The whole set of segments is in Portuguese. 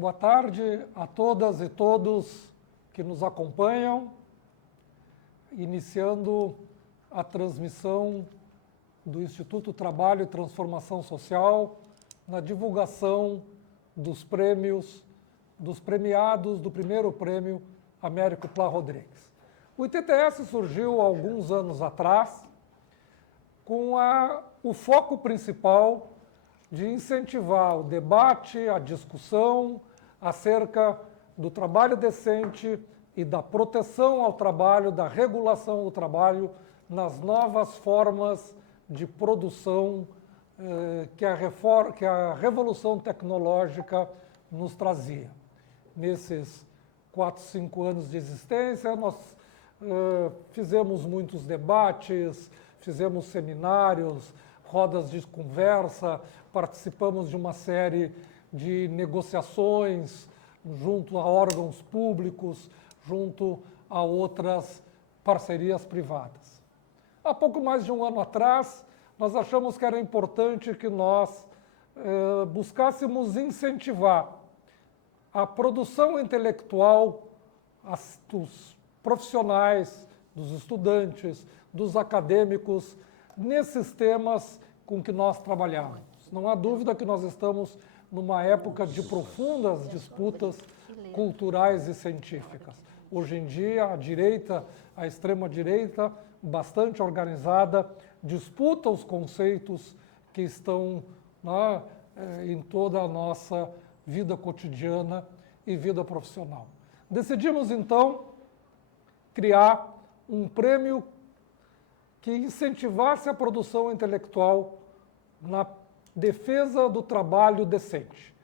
Boa tarde a todas e todos que nos acompanham, iniciando a transmissão do Instituto Trabalho e Transformação Social na divulgação dos prêmios, dos premiados do primeiro prêmio Américo Plá Rodrigues. O ITTS surgiu há alguns anos atrás com o foco principal de incentivar o debate, a discussão acerca do trabalho decente e da proteção ao trabalho, da regulação do trabalho nas novas formas de produção que a revolução tecnológica nos trazia. Nesses 4, 5 anos de existência, nós fizemos muitos debates, fizemos seminários, rodas de conversa, participamos de uma série de negociações junto a órgãos públicos, junto a outras parcerias privadas. Há pouco mais de um ano atrás, nós achamos que era importante que nós buscássemos incentivar a produção intelectual dos profissionais, dos estudantes, dos acadêmicos, nesses temas com que nós trabalhamos. Não há dúvida que nós estamos numa época de profundas disputas culturais e científicas. Hoje em dia, a direita, a extrema-direita, bastante organizada, disputa os conceitos que estão em toda a nossa vida cotidiana e vida profissional. Decidimos, então, criar um prêmio que incentivasse a produção intelectual na defesa do trabalho decente.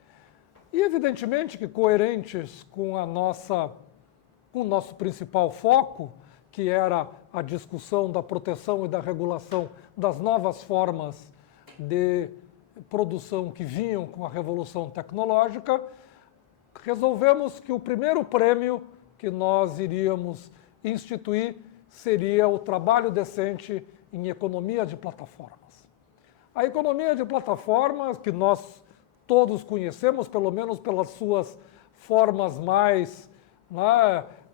E, evidentemente, que coerentes com o nosso principal foco, que era a discussão da proteção e da regulação das novas formas de produção que vinham com a revolução tecnológica, resolvemos que o primeiro prêmio que nós iríamos instituir seria o trabalho decente em economia de plataformas. A economia de plataformas, que nós todos conhecemos, pelo menos pelas suas formas mais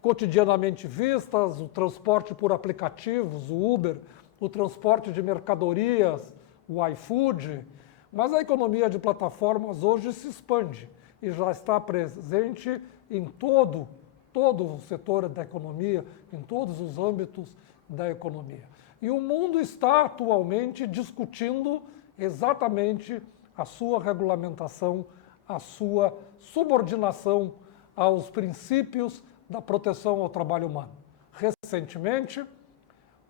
cotidianamente vistas, o transporte por aplicativos, o Uber, o transporte de mercadorias, o iFood, mas a economia de plataformas hoje se expande e já está presente em todo o setor da economia, em todos os âmbitos da economia. E o mundo está atualmente discutindo exatamente a sua regulamentação, a sua subordinação aos princípios da proteção ao trabalho humano. Recentemente,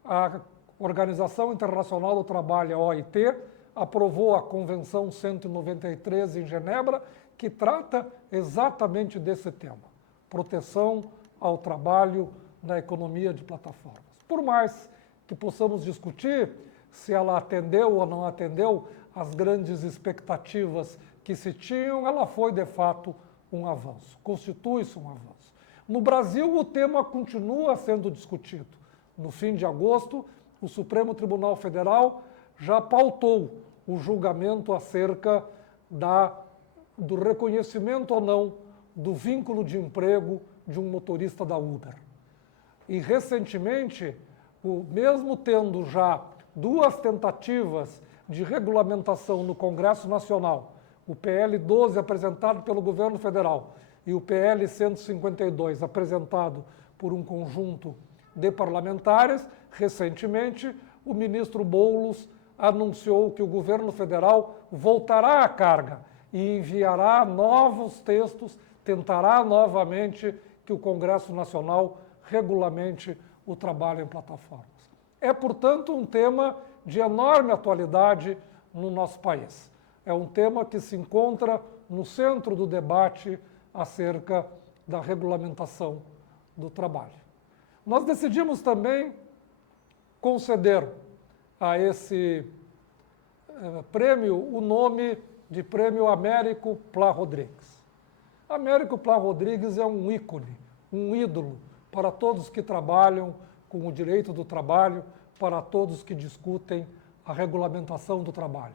a Organização Internacional do Trabalho, a OIT, aprovou a Convenção 193 em Genebra, que trata exatamente desse tema, proteção ao trabalho na economia de plataformas. Por mais que possamos discutir se ela atendeu ou não atendeu às grandes expectativas que se tinham, ela foi, de fato, um avanço, constitui-se um avanço. No Brasil, o tema continua sendo discutido. No fim de agosto, o Supremo Tribunal Federal já pautou o julgamento acerca do reconhecimento ou não do vínculo de emprego de um motorista da Uber. E, recentemente, mesmo tendo já 2 tentativas de regulamentação no Congresso Nacional, o PL 12 apresentado pelo governo federal e o PL 152 apresentado por um conjunto de parlamentares, recentemente o ministro Boulos anunciou que o governo federal voltará à carga e enviará novos textos, tentará novamente que o Congresso Nacional regulamente o trabalho em plataformas. É, portanto, um tema de enorme atualidade no nosso país. É um tema que se encontra no centro do debate acerca da regulamentação do trabalho. Nós decidimos também conceder a esse prêmio o nome de Prêmio Américo Plá Rodrigues. Américo Plá Rodrigues é um ícone, um ídolo para todos que trabalham com o direito do trabalho, para todos que discutem a regulamentação do trabalho.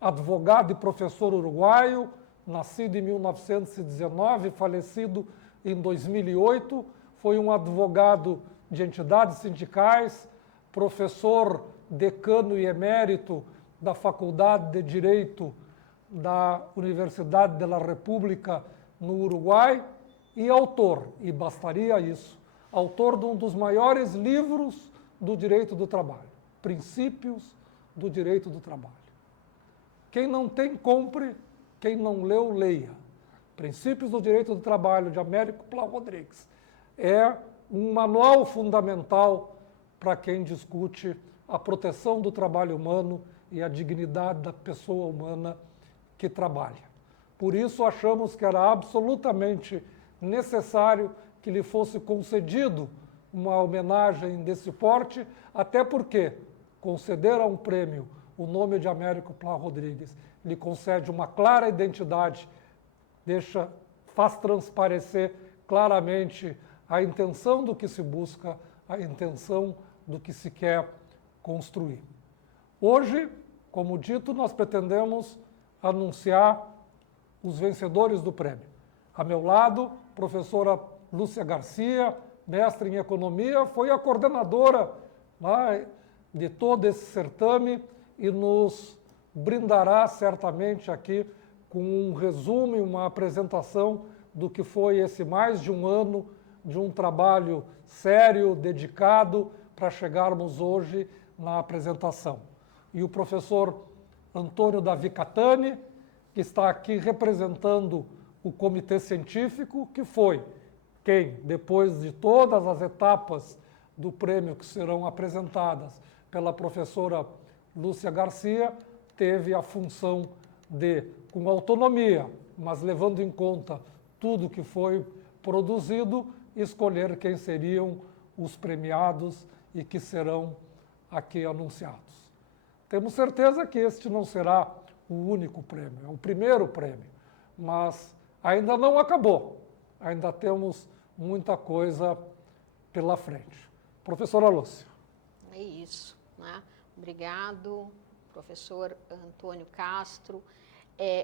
Advogado e professor uruguaio, nascido em 1919, falecido em 2008, foi um advogado de entidades sindicais, professor decano e emérito da Faculdade de Direito da Universidade de la República no Uruguai e autor, e bastaria isso, autor de um dos maiores livros do direito do trabalho, Princípios do Direito do Trabalho. Quem não tem, compre, quem não leu, leia. Princípios do Direito do Trabalho, de Américo Pla Rodrigues. É um manual fundamental para quem discute a proteção do trabalho humano e a dignidade da pessoa humana que trabalha. Por isso, achamos que era absolutamente necessário que lhe fosse concedido uma homenagem desse porte, até porque conceder a um prêmio o nome de Américo Pla Rodrigues lhe concede uma clara identidade, faz transparecer claramente a intenção do que se busca, a intenção do que se quer construir. Hoje, como dito, nós pretendemos anunciar os vencedores do prêmio. A meu lado, professora Lúcia Garcia, mestre em economia, foi a coordenadora de todo esse certame e nos brindará certamente aqui com um resumo e uma apresentação do que foi esse mais de um ano de um trabalho sério, dedicado, para chegarmos hoje na apresentação. E o professor Antônio Davi Catani, que está aqui representando o comitê científico, que foi quem, depois de todas as etapas do prêmio que serão apresentadas pela professora Lúcia Garcia, teve a função de, com autonomia, mas levando em conta tudo que foi produzido, escolher quem seriam os premiados e que serão aqui anunciados. Temos certeza que este não será o único prêmio, é o primeiro prêmio, mas ainda não acabou, ainda temos muita coisa pela frente. Professora Lúcia. É isso, né? Obrigado, professor Antônio Castro.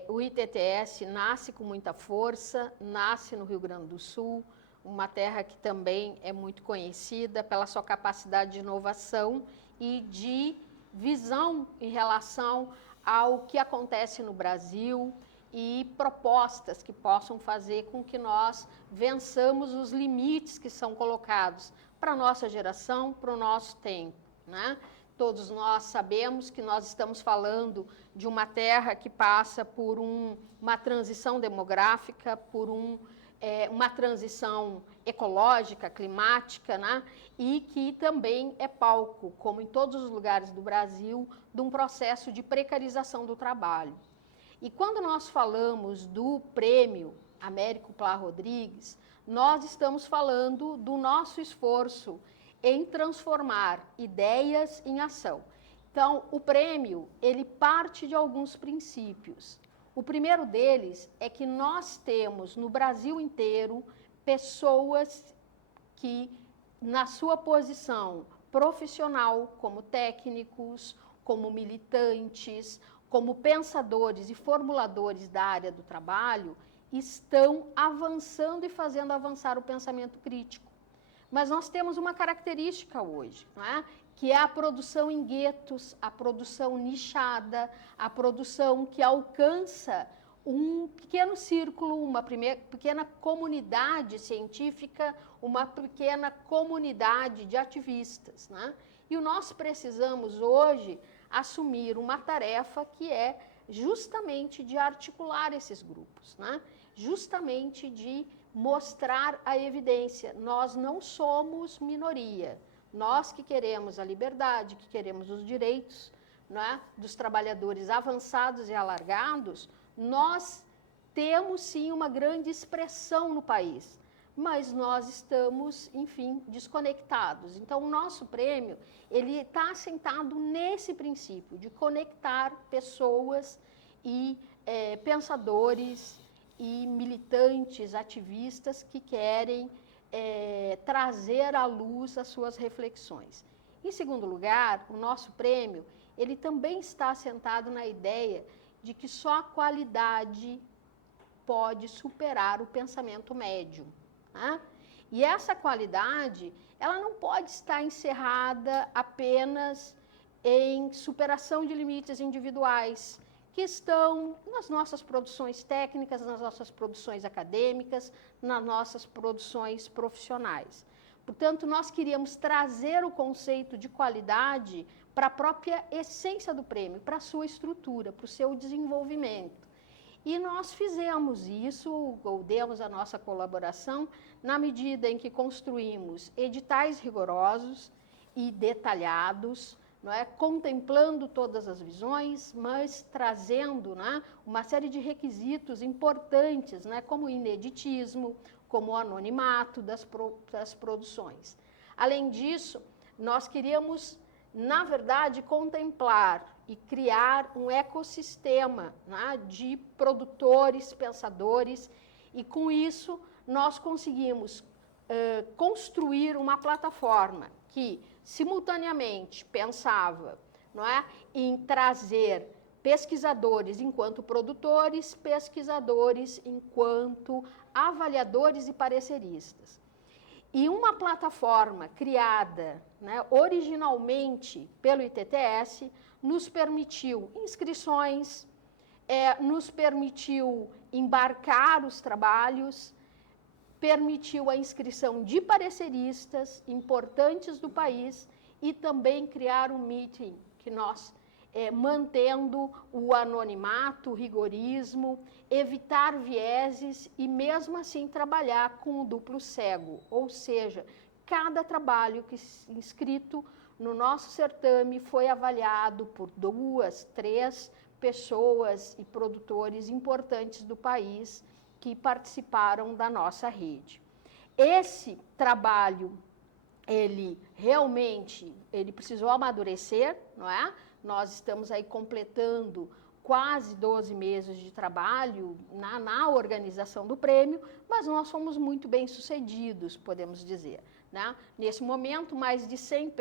O ITTS nasce com muita força, nasce no Rio Grande do Sul, uma terra que também é muito conhecida pela sua capacidade de inovação e de visão em relação ao que acontece no Brasil e propostas que possam fazer com que nós vençamos os limites que são colocados para a nossa geração, para o nosso tempo, né? Todos nós sabemos que nós estamos falando de uma terra que passa por uma transição demográfica, por uma transição ecológica, climática, né? E que também é palco, como em todos os lugares do Brasil, de um processo de precarização do trabalho. E quando nós falamos do prêmio Américo Pla Rodrigues, nós estamos falando do nosso esforço em transformar ideias em ação. Então, o prêmio, ele parte de alguns princípios. O primeiro deles é que nós temos no Brasil inteiro pessoas que, na sua posição profissional, como técnicos, como militantes, como pensadores e formuladores da área do trabalho, estão avançando e fazendo avançar o pensamento crítico. Mas nós temos uma característica hoje, não é? Que é a produção em guetos, a produção nichada, a produção que alcança um pequeno círculo, uma pequena comunidade científica, uma pequena comunidade de ativistas, né? E nós precisamos hoje assumir uma tarefa que é justamente de articular esses grupos, né? Justamente de mostrar a evidência. Nós não somos minoria. Nós que queremos a liberdade, que queremos os direitos, né, dos trabalhadores avançados e alargados, nós temos sim uma grande expressão no país, mas nós estamos, enfim, desconectados. Então, o nosso prêmio, ele está assentado nesse princípio de conectar pessoas e pensadores e militantes, ativistas que querem trazer à luz as suas reflexões. Em segundo lugar, o nosso prêmio, ele também está assentado na ideia de que só a qualidade pode superar o pensamento médio, né? E essa qualidade, ela não pode estar encerrada apenas em superação de limites individuais, que estão nas nossas produções técnicas, nas nossas produções acadêmicas, nas nossas produções profissionais. Portanto, nós queríamos trazer o conceito de qualidade para a própria essência do prêmio, para a sua estrutura, para o seu desenvolvimento. E nós fizemos isso, ou demos a nossa colaboração, na medida em que construímos editais rigorosos e detalhados, não é? Contemplando todas as visões, mas trazendo, né, uma série de requisitos importantes, né, como o ineditismo, como o anonimato das produções. Além disso, nós queríamos, na verdade, contemplar e criar um ecossistema, né, de produtores, pensadores, e com isso nós conseguimos construir uma plataforma que simultaneamente pensava, não é, em trazer pesquisadores enquanto produtores, pesquisadores enquanto avaliadores e pareceristas. E uma plataforma criada, né, originalmente pelo ITTS nos permitiu inscrições, nos permitiu embarcar os trabalhos, permitiu a inscrição de pareceristas importantes do país e também criar um meeting que nós, mantendo o anonimato, o rigorismo, evitar vieses e mesmo assim trabalhar com o duplo cego, ou seja, cada trabalho inscrito no nosso certame foi avaliado por 2, 3 pessoas e produtores importantes do país que participaram da nossa rede. Esse trabalho, ele realmente, ele precisou amadurecer, não é? Nós estamos aí completando quase 12 meses de trabalho na organização do prêmio, mas nós fomos muito bem sucedidos, podemos dizer, né? Nesse momento, mais de 100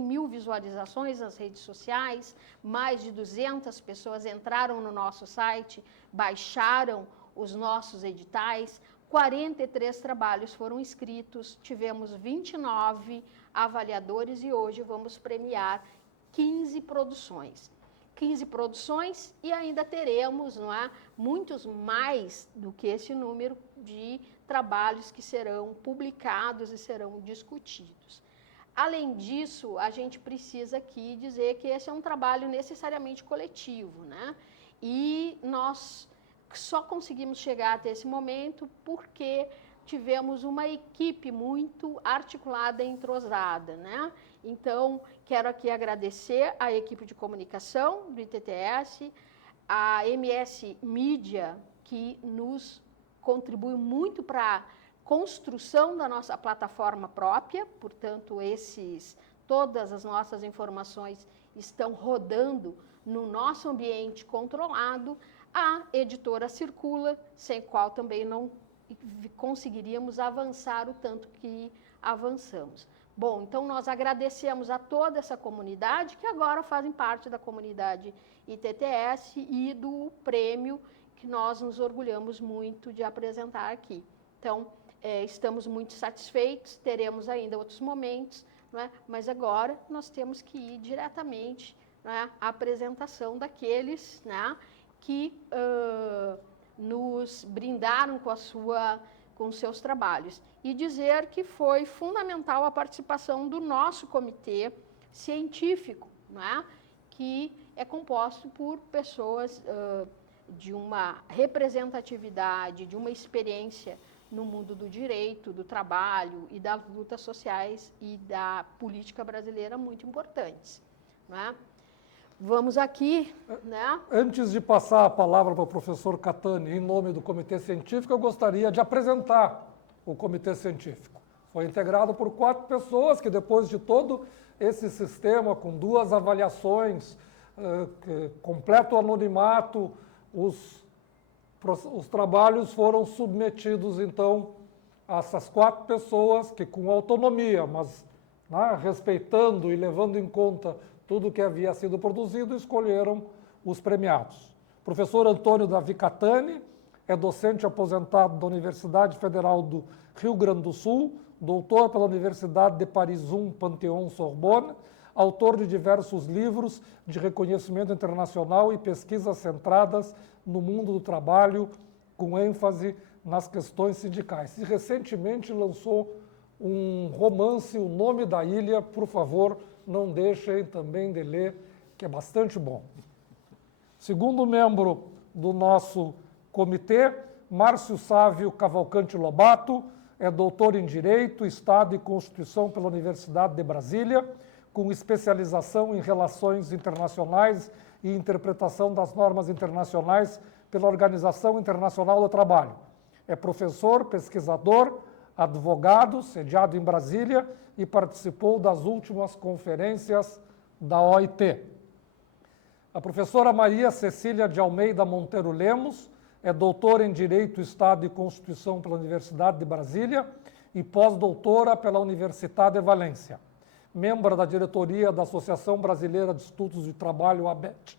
mil visualizações nas redes sociais, mais de 200 pessoas entraram no nosso site, baixaram os nossos editais, 43 trabalhos foram inscritos, tivemos 29 avaliadores e hoje vamos premiar 15 produções. 15 produções e ainda teremos, não é, muitos mais do que esse número de trabalhos que serão publicados e serão discutidos. Além disso, a gente precisa aqui dizer que esse é um trabalho necessariamente coletivo, né? E nós só conseguimos chegar até esse momento porque tivemos uma equipe muito articulada e entrosada, né? Então, quero aqui agradecer à equipe de comunicação do ITTS, a MS Mídia, que nos contribui muito para a construção da nossa plataforma própria, portanto, todas as nossas informações estão rodando no nosso ambiente controlado, a editora Circula, sem qual também não conseguiríamos avançar o tanto que avançamos. Bom, então nós agradecemos a toda essa comunidade, que agora fazem parte da comunidade ITTS e do prêmio que nós nos orgulhamos muito de apresentar aqui. Então, estamos muito satisfeitos, teremos ainda outros momentos, não é? Mas agora nós temos que ir diretamente, não é, à apresentação daqueles, né, que nos brindaram com os seus trabalhos. E dizer que foi fundamental a participação do nosso comitê científico, né, que é composto por pessoas de uma representatividade, de uma experiência no mundo do direito, do trabalho e das lutas sociais e da política brasileira muito importantes, não é? Vamos aqui, né? Antes de passar a palavra para o professor Catani, em nome do Comitê Científico, eu gostaria de apresentar o Comitê Científico. Foi integrado por 4 pessoas que, depois de todo esse sistema, com 2 avaliações, completo anonimato, os trabalhos foram submetidos, então, a essas 4 pessoas que, com autonomia, mas, né, respeitando e levando em conta tudo que havia sido produzido, escolheram os premiados. Professor Antônio Davi Catani, é docente aposentado da Universidade Federal do Rio Grande do Sul, doutor pela Universidade de Paris I, Panthéon-Sorbonne, autor de diversos livros de reconhecimento internacional e pesquisas centradas no mundo do trabalho, com ênfase nas questões sindicais. E recentemente lançou um romance, O Nome da Ilha, por favor, não deixem também de ler, que é bastante bom. Segundo membro do nosso comitê, Márcio Sávio Cavalcante Lobato, é doutor em Direito, Estado e Constituição pela Universidade de Brasília, com especialização em Relações Internacionais e Interpretação das Normas Internacionais pela Organização Internacional do Trabalho. É professor, pesquisador, advogado, sediado em Brasília e participou das últimas conferências da OIT. A professora Maria Cecília de Almeida Monteiro Lemos é doutora em Direito, Estado e Constituição pela Universidade de Brasília e pós-doutora pela Universidade de Valência. Membro da diretoria da Associação Brasileira de Estudos de Trabalho, ABET.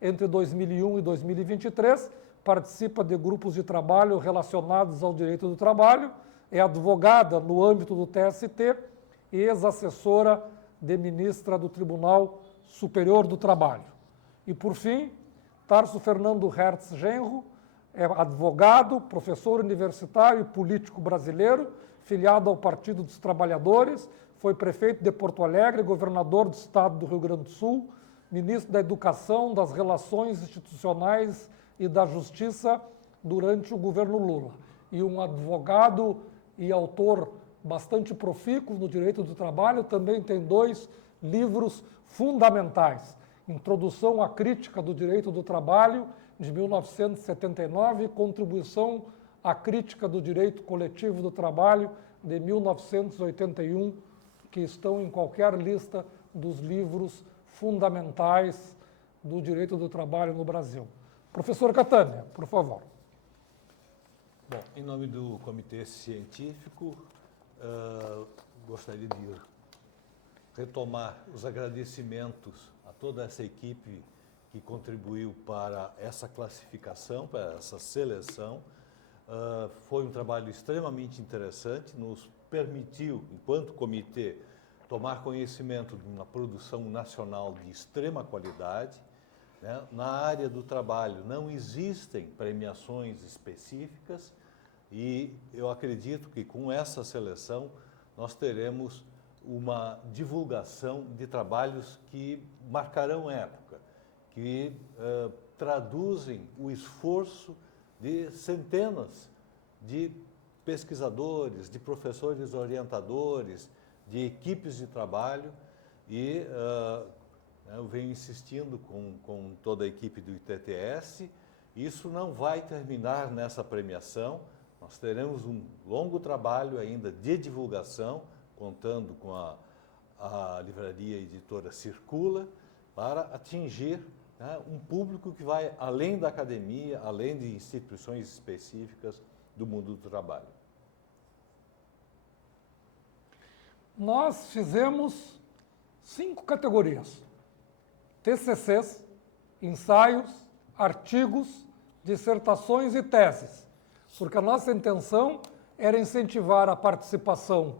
Entre 2001 e 2023, participa de grupos de trabalho relacionados ao direito do trabalho, é advogada no âmbito do TST e ex-assessora de ministra do Tribunal Superior do Trabalho. E, por fim, Tarso Fernando Hertz Genro, é advogado, professor universitário e político brasileiro, filiado ao Partido dos Trabalhadores, foi prefeito de Porto Alegre, governador do estado do Rio Grande do Sul, ministro da Educação, das Relações Institucionais e da Justiça durante o governo Lula. E um advogado e autor bastante profícuo no direito do trabalho, também tem 2 livros fundamentais. Introdução à Crítica do Direito do Trabalho, de 1979, e Contribuição à Crítica do Direito Coletivo do Trabalho, de 1981, que estão em qualquer lista dos livros fundamentais do direito do trabalho no Brasil. Professor Catânia, por favor. Bom, em nome do Comitê Científico, gostaria de retomar os agradecimentos a toda essa equipe que contribuiu para essa classificação, para essa seleção. Foi um trabalho extremamente interessante, nos permitiu, enquanto comitê, tomar conhecimento de uma produção nacional de extrema qualidade. Né? Na área do trabalho não existem premiações específicas e eu acredito que com essa seleção nós teremos uma divulgação de trabalhos que marcarão época, que traduzem o esforço de centenas de pesquisadores, de professores orientadores, de equipes de trabalho e eu venho insistindo com toda a equipe do ITTS, isso não vai terminar nessa premiação, nós teremos um longo trabalho ainda de divulgação, contando com a livraria editora Circula, para atingir um público que vai além da academia, além de instituições específicas do mundo do trabalho. Nós fizemos 5 categorias: TCCs, ensaios, artigos, dissertações e teses, porque a nossa intenção era incentivar a participação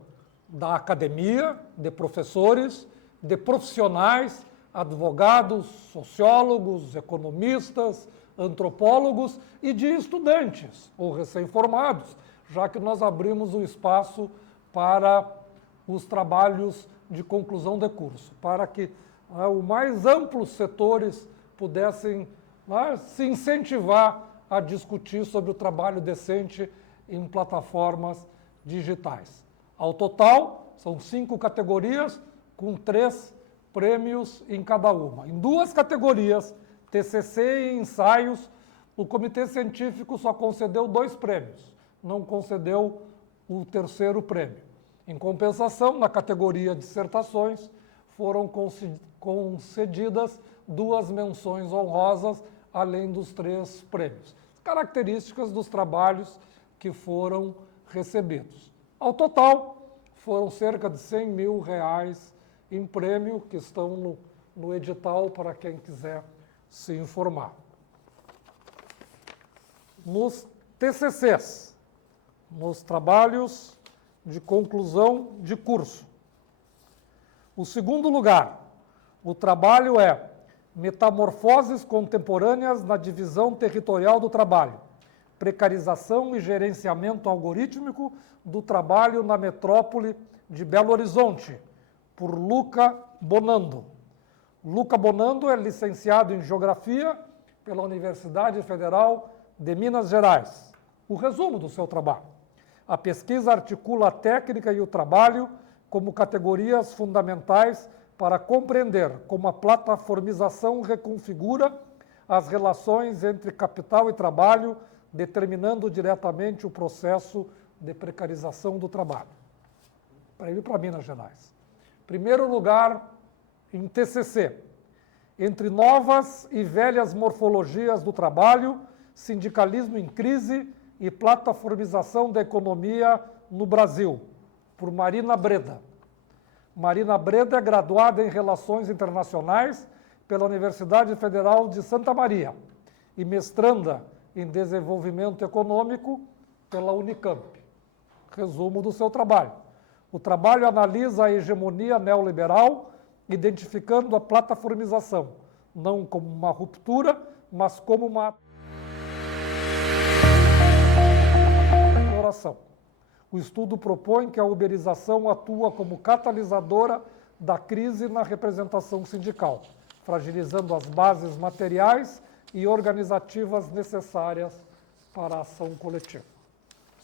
da academia, de professores, de profissionais, advogados, sociólogos, economistas, antropólogos e de estudantes ou recém-formados, já que nós abrimos o espaço para os trabalhos de conclusão de curso, para que o mais amplos setores pudessem se incentivar a discutir sobre o trabalho decente em plataformas digitais. Ao total, são 5 categorias, com 3 prêmios em cada uma. Em 2 categorias, TCC e ensaios, o Comitê Científico só concedeu 2 prêmios, não concedeu o 3º prêmio. Em compensação, na categoria dissertações, foram concedidas 2 menções honrosas, além dos 3 prêmios. Características dos trabalhos que foram recebidos. Ao total, foram cerca de R$100 mil em prêmio, que estão no edital para quem quiser se informar. Nos TCCs, nos trabalhos de conclusão de curso. O segundo lugar, o trabalho é Metamorfoses contemporâneas na divisão territorial do trabalho, precarização e gerenciamento algorítmico do trabalho na metrópole de Belo Horizonte, por Luca Bonando. Luca Bonando é licenciado em Geografia pela Universidade Federal de Minas Gerais. O resumo do seu trabalho. A pesquisa articula a técnica e o trabalho como categorias fundamentais para compreender como a plataformização reconfigura as relações entre capital e trabalho, determinando diretamente o processo de precarização do trabalho. Para ele, para Minas Gerais. Primeiro lugar, em TCC, entre novas e velhas morfologias do trabalho, sindicalismo em crise e plataformização da economia no Brasil, por Marina Breda. Marina Breda é graduada em Relações Internacionais pela Universidade Federal de Santa Maria e mestranda em Desenvolvimento Econômico pela Unicamp. Resumo do seu trabalho. O trabalho analisa a hegemonia neoliberal, identificando a plataformização, não como uma ruptura, mas como uma exploração. O estudo propõe que a uberização atua como catalisadora da crise na representação sindical, fragilizando as bases materiais e organizativas necessárias para a ação coletiva.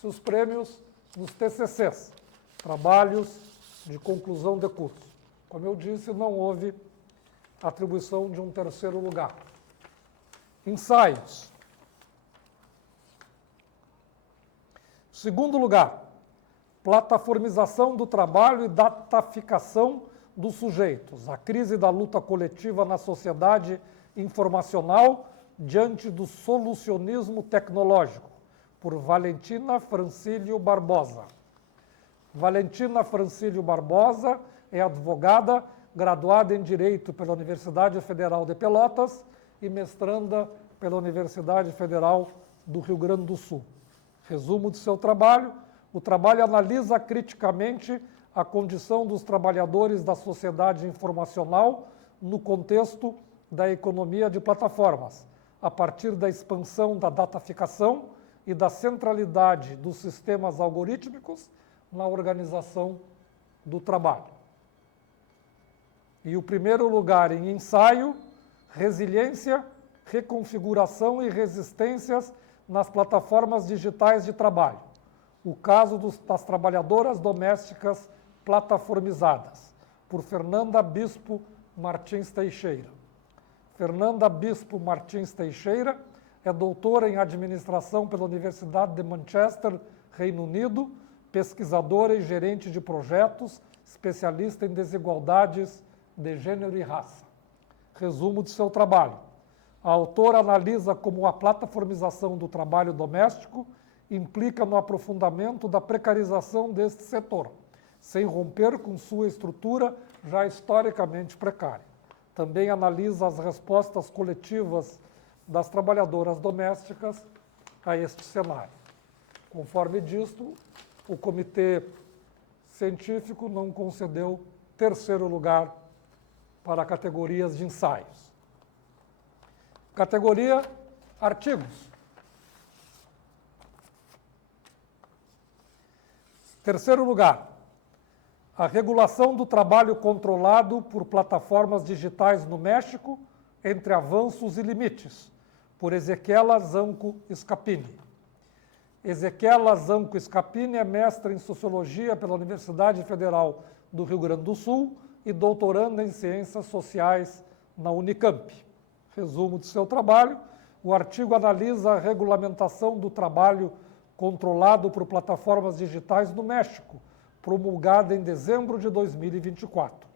Seus prêmios nos TCCs, trabalhos de conclusão de curso. Como eu disse, não houve atribuição de um terceiro lugar. Ensaios. Segundo lugar, plataformização do trabalho e dataficação dos sujeitos. A crise da luta coletiva na sociedade informacional diante do solucionismo tecnológico, por Valentina Francílio Barbosa. Valentina Francílio Barbosa é advogada, graduada em Direito pela Universidade Federal de Pelotas e mestranda pela Universidade Federal do Rio Grande do Sul. Resumo de seu trabalho: o trabalho analisa criticamente a condição dos trabalhadores da sociedade informacional no contexto da economia de plataformas, a partir da expansão da dataficação e da centralidade dos sistemas algorítmicos na organização do trabalho. E o primeiro lugar em ensaio, resiliência, reconfiguração e resistências nas plataformas digitais de trabalho. O caso das trabalhadoras domésticas plataformizadas, por Fernanda Bispo Martins Teixeira. Fernanda Bispo Martins Teixeira é doutora em administração pela Universidade de Manchester, Reino Unido, pesquisadora e gerente de projetos, especialista em desigualdades de gênero e raça. Resumo de seu trabalho. A autora analisa como a plataformização do trabalho doméstico implica no aprofundamento da precarização deste setor, sem romper com sua estrutura já historicamente precária. Também analisa as respostas coletivas das trabalhadoras domésticas a este cenário. Conforme disto, o comitê científico não concedeu terceiro lugar para categorias de ensaios. Categoria artigos. Terceiro lugar, a regulação do trabalho controlado por plataformas digitais no México, entre avanços e limites, por Ezequiela Zanco Scapini. Ezequiela Zanco Scapini é mestra em Sociologia pela Universidade Federal do Rio Grande do Sul e doutoranda em Ciências Sociais na Unicamp. Resumo de seu trabalho: o artigo analisa a regulamentação do trabalho controlado por plataformas digitais no México, promulgada em dezembro de 2024.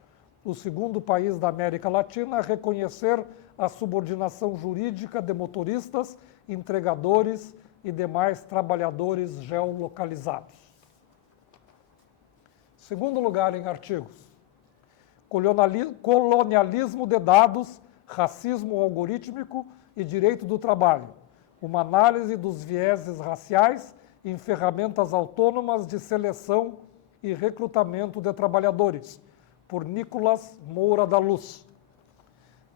O segundo país da América Latina a reconhecer a subordinação jurídica de motoristas, entregadores e demais trabalhadores geolocalizados. Segundo lugar em artigos, colonialismo de dados, racismo algorítmico e direito do trabalho, uma análise dos vieses raciais em ferramentas autônomas de seleção e recrutamento de trabalhadores, por Nicolas Moura da Luz.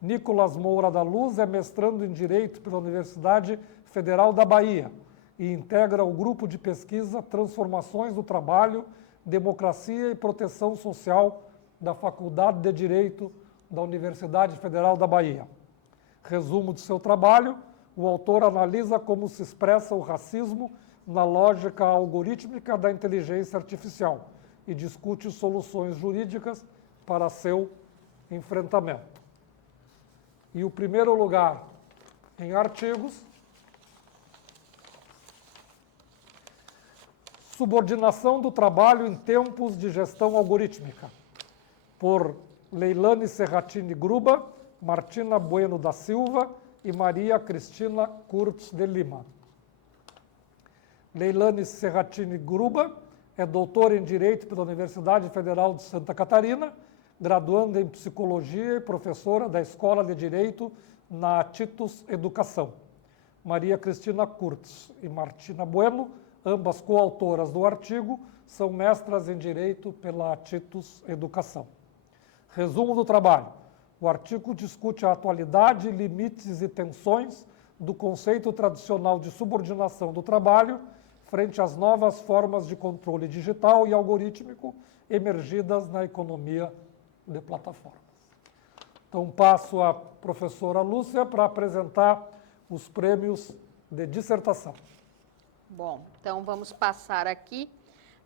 Nicolas Moura da Luz é mestrando em Direito pela Universidade Federal da Bahia e integra o grupo de pesquisa Transformações do Trabalho, Democracia e Proteção Social da Faculdade de Direito da Universidade Federal da Bahia. Resumo de seu trabalho: o autor analisa como se expressa o racismo na lógica algorítmica da inteligência artificial e discute soluções jurídicas para seu enfrentamento. E o primeiro lugar em artigos: Subordinação do trabalho em tempos de gestão algorítmica, por Leilane Serratini Gruba, Martina Bueno da Silva e Maria Cristina Kurtz de Lima. Leilane Serratini Gruba é doutora em Direito pela Universidade Federal de Santa Catarina, graduanda em Psicologia e professora da Escola de Direito na Atitus Educação. Maria Cristina Kurtz e Martina Bueno, ambas coautoras do artigo, são mestras em Direito pela Atitus Educação. Resumo do trabalho. O artigo discute a atualidade, limites e tensões do conceito tradicional de subordinação do trabalho frente às novas formas de controle digital e algorítmico emergidas na economia de plataformas. Então, passo à professora Lúcia para apresentar os prêmios de dissertação. Bom, então vamos passar aqui,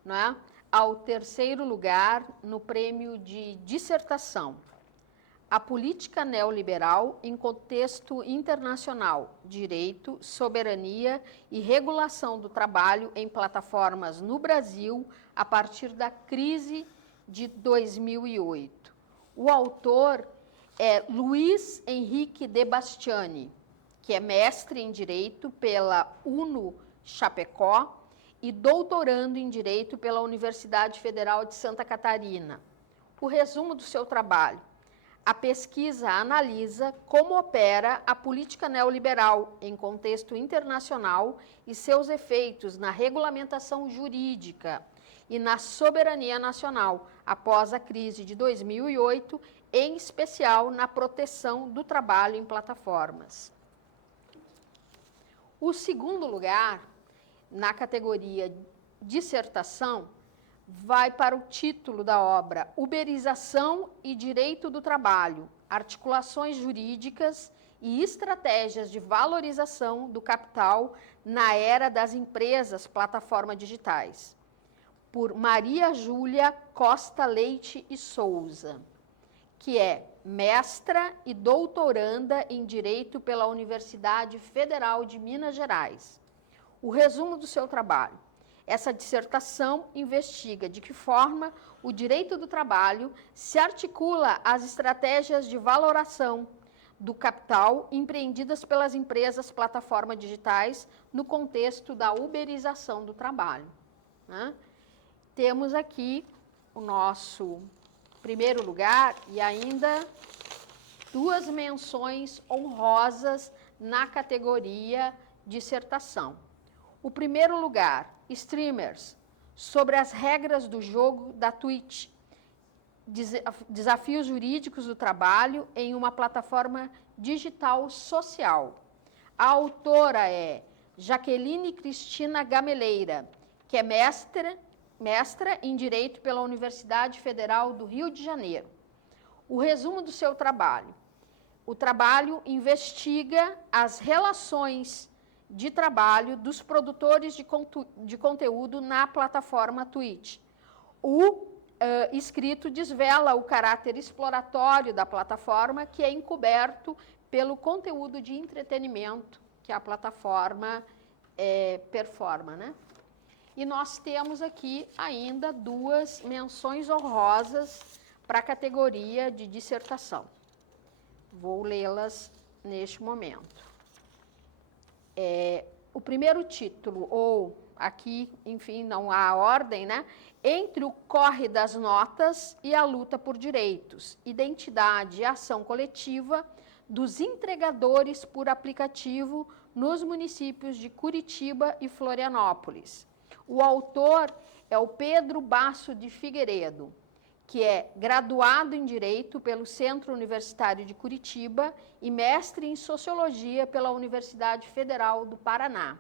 não é, ao terceiro lugar no prêmio de dissertação. A política neoliberal em contexto internacional, direito, soberania e regulação do trabalho em plataformas no Brasil a partir da crise de 2008. O autor é Luiz Henrique de Bastiani, que é mestre em Direito pela UNO Chapecó e doutorando em Direito pela Universidade Federal de Santa Catarina. O resumo do seu trabalho: a pesquisa analisa como opera a política neoliberal em contexto internacional e seus efeitos na regulamentação jurídica e na soberania nacional após a crise de 2008, em especial na proteção do trabalho em plataformas. O segundo lugar, na categoria dissertação, vai para o título da obra Uberização e Direito do Trabalho, Articulações Jurídicas e Estratégias de Valorização do Capital na Era das Empresas Plataformas Digitais, por Maria Júlia Costa Leite e Souza, que é mestra e doutoranda em Direito pela Universidade Federal de Minas Gerais. O resumo do seu trabalho: essa dissertação investiga de que forma o direito do trabalho se articula às estratégias de valoração do capital empreendidas pelas empresas plataformas digitais no contexto da uberização do trabalho, né? Temos aqui o nosso primeiro lugar e ainda duas menções honrosas na categoria dissertação. O primeiro lugar, streamers, sobre as regras do jogo da Twitch, desafios jurídicos do trabalho em uma plataforma digital social. A autora é Jaqueline Cristina Gameleira, que é mestra em Direito pela Universidade Federal do Rio de Janeiro. O resumo do seu trabalho: o trabalho investiga as relações de trabalho dos produtores de conteúdo na plataforma Twitch. O escrito desvela o caráter exploratório da plataforma, que é encoberto pelo conteúdo de entretenimento que a plataforma performa, né? E nós temos aqui ainda duas menções honrosas para a categoria de dissertação. Vou lê-las neste momento. O primeiro título, ou aqui, enfim, não há ordem, né? Entre o corre das notas e a luta por direitos, identidade e ação coletiva dos entregadores por aplicativo nos municípios de Curitiba e Florianópolis. O autor é o Pedro Basso de Figueiredo, que é graduado em Direito pelo Centro Universitário de Curitiba e mestre em Sociologia pela Universidade Federal do Paraná.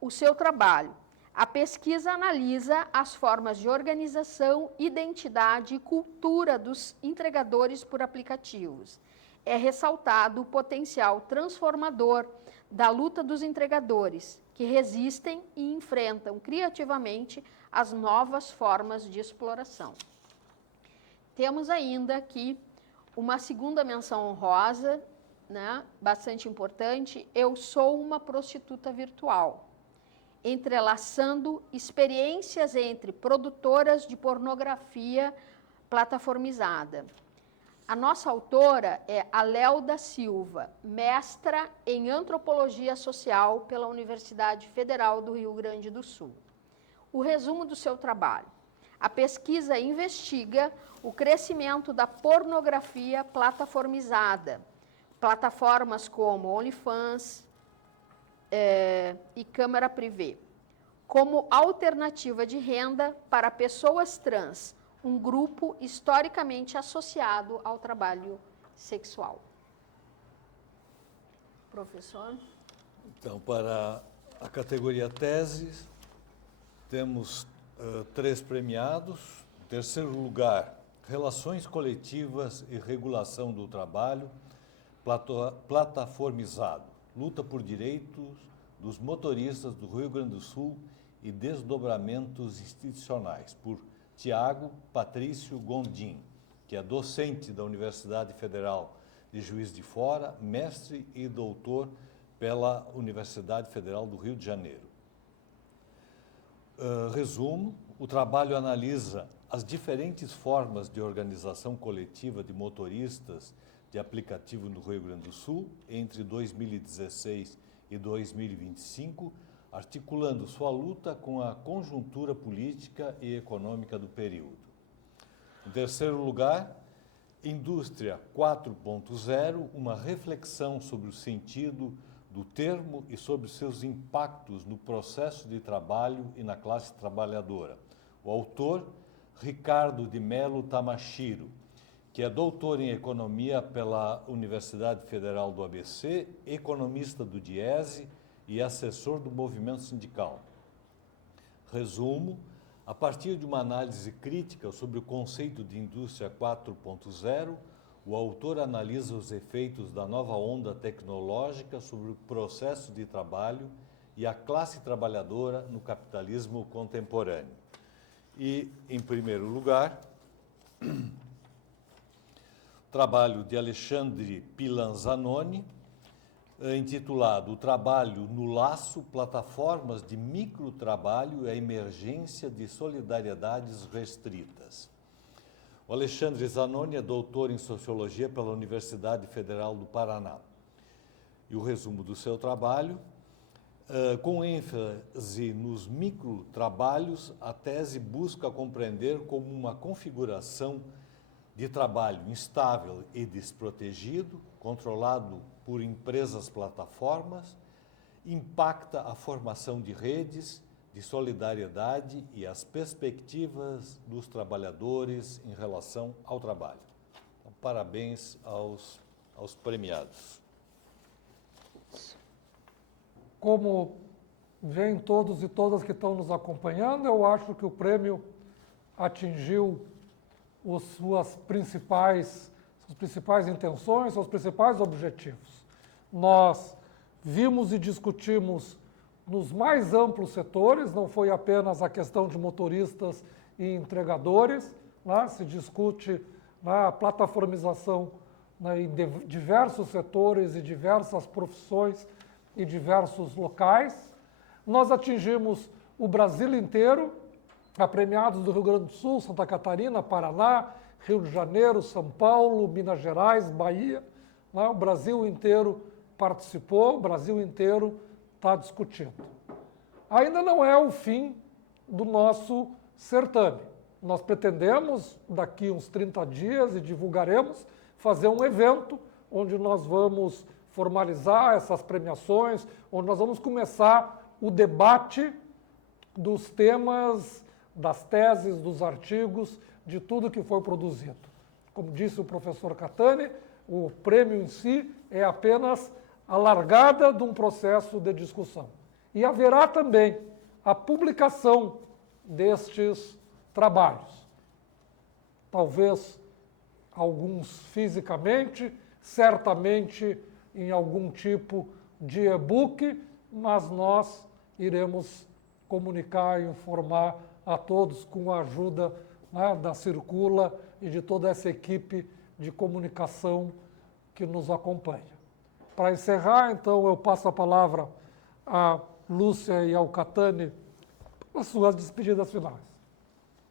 O seu trabalho. A pesquisa analisa as formas de organização, identidade e cultura dos entregadores por aplicativos. É ressaltado o potencial transformador da luta dos entregadores, que resistem e enfrentam criativamente as novas formas de exploração. Temos ainda aqui uma segunda menção honrosa, né, bastante importante. Eu sou uma prostituta virtual, entrelaçando experiências entre produtoras de pornografia plataformizada. A nossa autora é a Lelda Silva, mestra em Antropologia Social pela Universidade Federal do Rio Grande do Sul. O resumo do seu trabalho. A pesquisa investiga o crescimento da pornografia plataformizada, plataformas como OnlyFans e Câmara Privê, como alternativa de renda para pessoas trans, um grupo historicamente associado ao trabalho sexual. Professor? Então, para a categoria teses, temos 3 premiados. Em terceiro lugar, Relações Coletivas e Regulação do Trabalho, plataformizado, luta por direitos dos motoristas do Rio Grande do Sul e desdobramentos institucionais, por Tiago Patrício Gondim, que é docente da Universidade Federal de Juiz de Fora, mestre e doutor pela Universidade Federal do Rio de Janeiro. Resumo, o trabalho analisa as diferentes formas de organização coletiva de motoristas de aplicativo no Rio Grande do Sul entre 2016 e 2025, articulando sua luta com a conjuntura política e econômica do período. Em terceiro lugar, Indústria 4.0, uma reflexão sobre o sentido do termo e sobre seus impactos no processo de trabalho e na classe trabalhadora. O autor, Ricardo de Melo Tamashiro, que é doutor em Economia pela Universidade Federal do ABC, economista do DIESE e assessor do movimento sindical. Resumo, a partir de uma análise crítica sobre o conceito de indústria 4.0, o autor analisa os efeitos da nova onda tecnológica sobre o processo de trabalho e a classe trabalhadora no capitalismo contemporâneo. E, em primeiro lugar, trabalho de Alexandre Pilanzanoni, intitulado O Trabalho no Laço, Plataformas de Microtrabalho e a Emergência de Solidariedades Restritas. O Alexandre Zanoni é doutor em Sociologia pela Universidade Federal do Paraná. E o resumo do seu trabalho, com ênfase nos microtrabalhos, a tese busca compreender como uma configuração de trabalho instável e desprotegido, controlado por empresas plataformas, impacta a formação de redes de solidariedade e as perspectivas dos trabalhadores em relação ao trabalho. Então, parabéns aos premiados. Como veem todos e todas que estão nos acompanhando, eu acho que o prêmio atingiu suas principais intenções, seus principais objetivos. Nós vimos e discutimos nos mais amplos setores, não foi apenas a questão de motoristas e entregadores, né? Se discute a plataformização, né, em diversos setores e diversas profissões e diversos locais. Nós atingimos o Brasil inteiro, premiados do Rio Grande do Sul, Santa Catarina, Paraná, Rio de Janeiro, São Paulo, Minas Gerais, Bahia, né? O Brasil inteiro participou, o Brasil inteiro está discutindo. Ainda não é o fim do nosso certame. Nós pretendemos, daqui uns 30 dias, e divulgaremos, fazer um evento onde nós vamos formalizar essas premiações, onde nós vamos começar o debate dos temas, das teses, dos artigos, de tudo que foi produzido. Como disse o professor Catani, o prêmio em si é apenas a largada de um processo de discussão. E haverá também a publicação destes trabalhos. Talvez alguns fisicamente, certamente em algum tipo de e-book, mas nós iremos comunicar e informar a todos com a ajuda, né, da Circula e de toda essa equipe de comunicação que nos acompanha. Para encerrar, então, eu passo a palavra à Lúcia e ao Catani para as suas despedidas finais.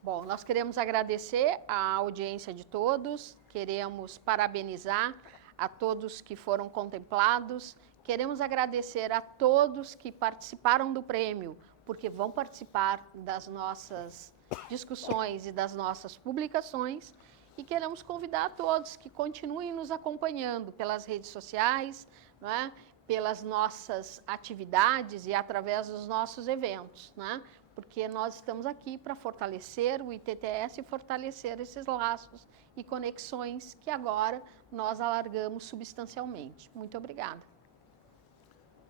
Bom, nós queremos agradecer a audiência de todos, queremos parabenizar a todos que foram contemplados, queremos agradecer a todos que participaram do prêmio, porque vão participar das nossas discussões e das nossas publicações, e queremos convidar a todos que continuem nos acompanhando pelas redes sociais, não é? Pelas nossas atividades e através dos nossos eventos, né? Porque nós estamos aqui para fortalecer o ITTS e fortalecer esses laços e conexões que agora nós alargamos substancialmente. Muito obrigada.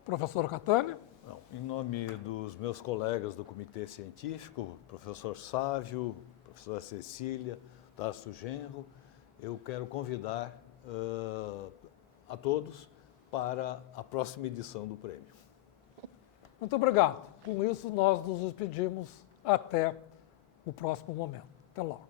Professor Catani? Não, em nome dos meus colegas do Comitê Científico, professor Sávio, professora Cecília, Tarso Genro, eu quero convidar a todos para a próxima edição do prêmio. Muito obrigado. Com isso, nós nos despedimos até o próximo momento. Até logo.